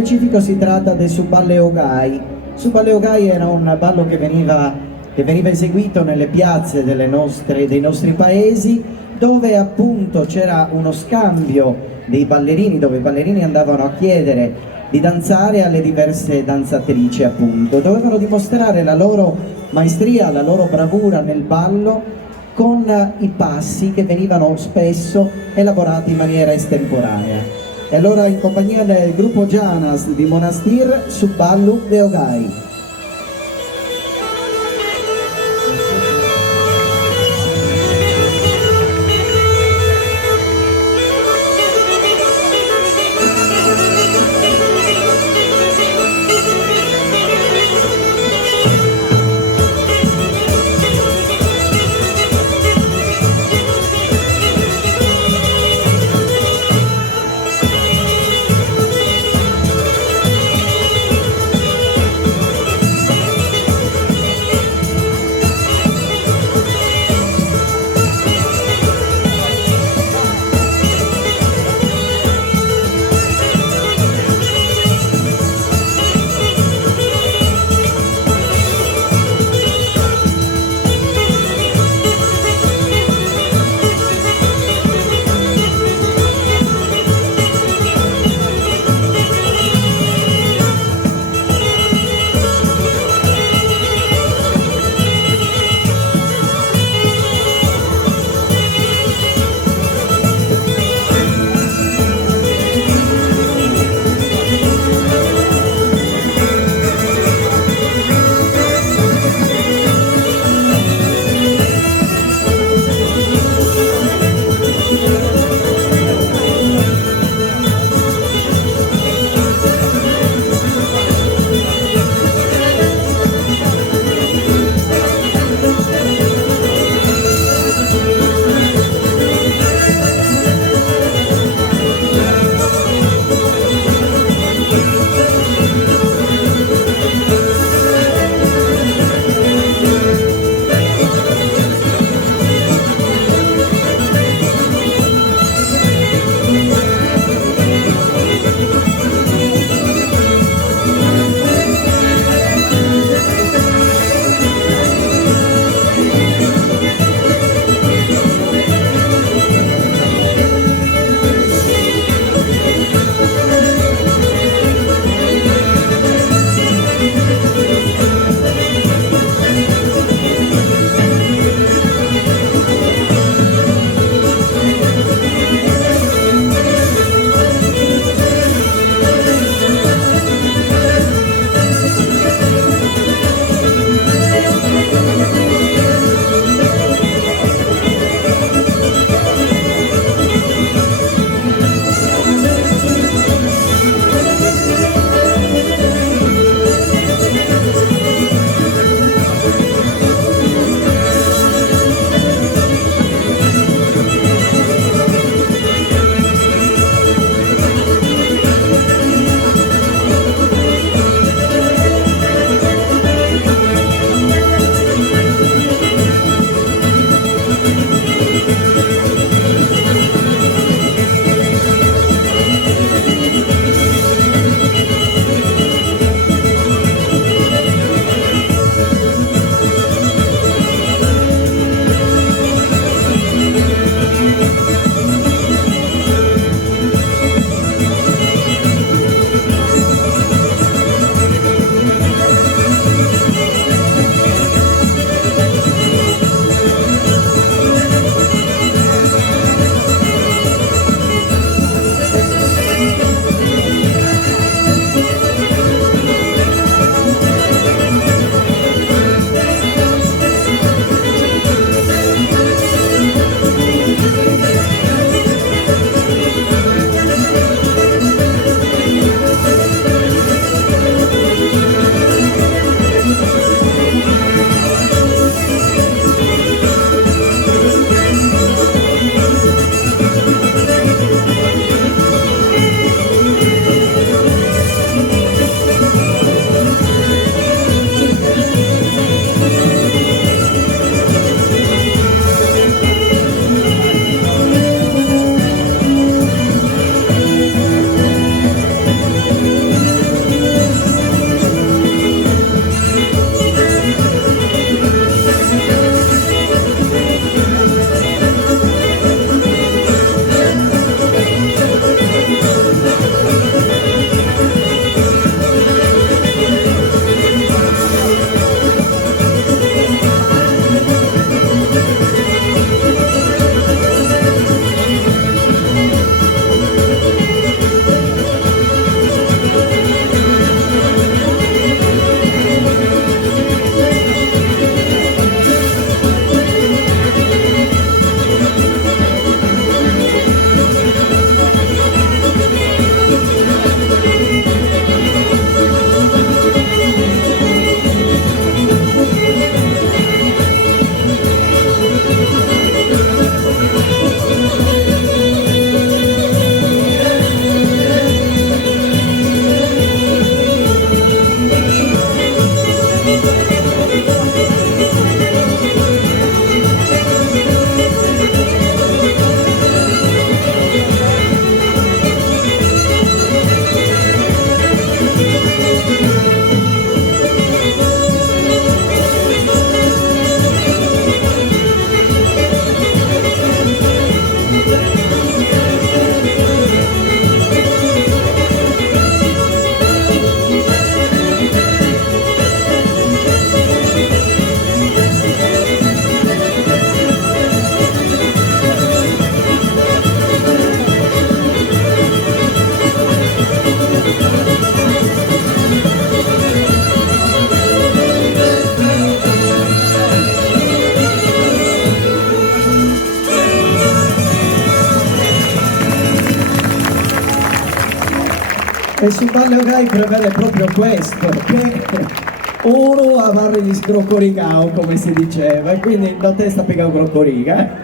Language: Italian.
specifico si tratta del Subballe Ogai. Subballe Ogai era un ballo che veniva eseguito nelle piazze dei nostri paesi, dove appunto c'era uno scambio dei ballerini, dove i ballerini andavano a chiedere di danzare alle diverse danzatrici, appunto. Dovevano dimostrare la loro maestria, la loro bravura nel ballo con i passi che venivano spesso elaborati in maniera estemporanea. E allora, in compagnia del gruppo Janas di Monastir, Subballu de Ogai. E su Balleogai prevede proprio questo, che uno avrà gli scroccoricao, come si diceva, e quindi da testa piega un croccorica.